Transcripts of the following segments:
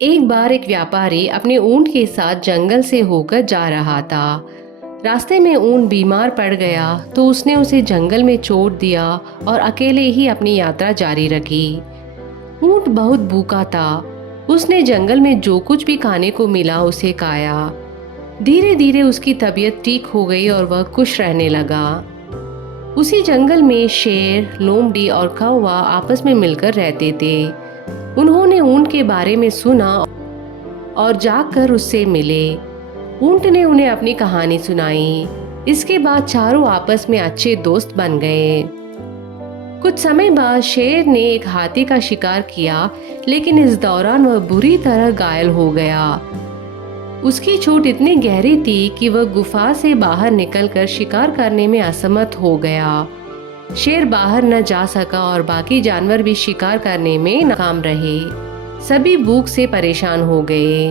एक बार एक व्यापारी अपने ऊंट के साथ जंगल से होकर जा रहा था। रास्ते में ऊंट बीमार पड़ गया तो उसने उसे जंगल में छोड़ दिया और अकेले ही अपनी यात्रा जारी रखी। ऊंट बहुत भूखा था। उसने जंगल में जो कुछ भी खाने को मिला उसे खाया। धीरे धीरे उसकी तबीयत ठीक हो गई और वह खुश रहने लगा। उसी जंगल में शेर, लोमड़ी और कौवा आपस में मिलकर रहते थे। उन्होंने ऊंट के बारे में सुना और जाकर उससे मिले। ऊंट ने उन्हें अपनी कहानी सुनाई। इसके बाद चारों आपस में अच्छे दोस्त बन गए। कुछ समय बाद शेर ने एक हाथी का शिकार किया, लेकिन इस दौरान वह बुरी तरह घायल हो गया। उसकी चोट इतनी गहरी थी कि वह गुफा से बाहर निकलकर शिकार करने में असमर्थ हो गया। शेर बाहर न जा सका और बाकी जानवर भी शिकार करने में नाकाम रहे। सभी भूख से परेशान हो गए।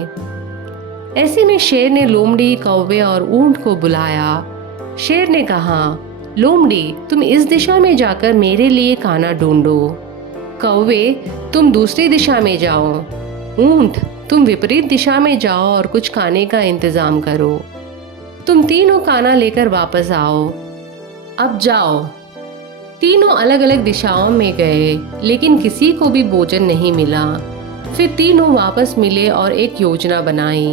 ऐसे में शेर ने लोमड़ी, कौवे और ऊंट को बुलाया। शेर ने कहा, लोमड़ी, तुम इस दिशा में जाकर मेरे लिए खाना ढूंढो। कौवे, तुम दूसरी दिशा में जाओ। ऊंट, तुम विपरीत दिशा में जाओ और कुछ खाने का इंतजाम करो। तुम तीनों खाना लेकर वापस आओ। अब जाओ। तीनों अलग अलग दिशाओं में गए, लेकिन किसी को भी भोजन नहीं मिला। फिर तीनों वापस मिले और एक योजना बनाई।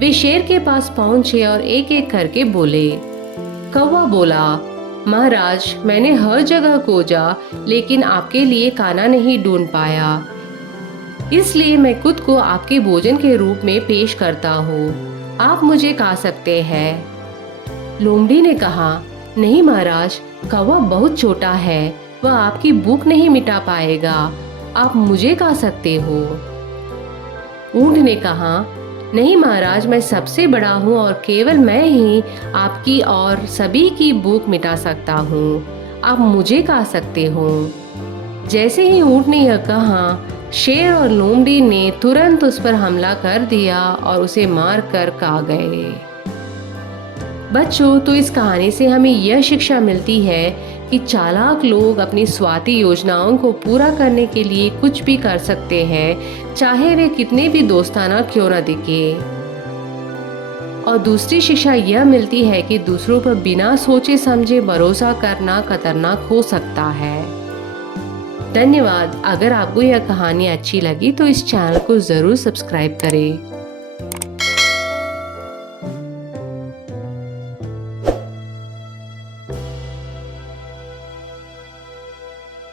वे शेर के पास पहुंचे और एक एक करके बोले। कौवा बोला, महाराज, मैंने हर जगह खोजा, लेकिन आपके लिए खाना नहीं ढूंढ पाया। इसलिए मैं खुद को आपके भोजन के रूप में पेश करता हूँ। आप मुझे खा सकते हैं। लोमड़ी ने कहा, नहीं महाराज, कौवा बहुत छोटा है, वह आपकी भूख नहीं मिटा पाएगा। आप मुझे खा सकते हो। ऊंट ने कहा, नहीं महाराज, मैं सबसे बड़ा हूँ और केवल मैं ही आपकी और सभी की भूख मिटा सकता हूँ। आप मुझे खा सकते हो। जैसे ही ऊंट ने यह कहा, शेर और लोमड़ी ने तुरंत उस पर हमला कर दिया और उसे मार कर खा गए। बच्चों, तो इस कहानी से हमें यह शिक्षा मिलती है कि चालाक लोग अपनी स्वार्थी योजनाओं को पूरा करने के लिए कुछ भी कर सकते हैं, चाहे वे कितने भी दोस्ताना क्यों न दिखे। और दूसरी शिक्षा यह मिलती है कि दूसरों पर बिना सोचे समझे भरोसा करना खतरनाक हो सकता है। धन्यवाद। अगर आपको यह कहानी अच्छी लगी तो इस चैनल को ज़रूर सब्सक्राइब करें।